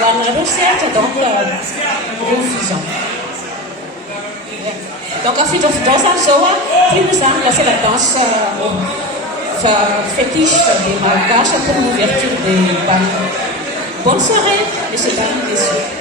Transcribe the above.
la recette, donc, refusons. Donc, ensuite, dans un show, plus nous avons c'est la danse fétiche des Malgaches pour l'ouverture des balles. Bonne soirée, M. Tanindrazanay.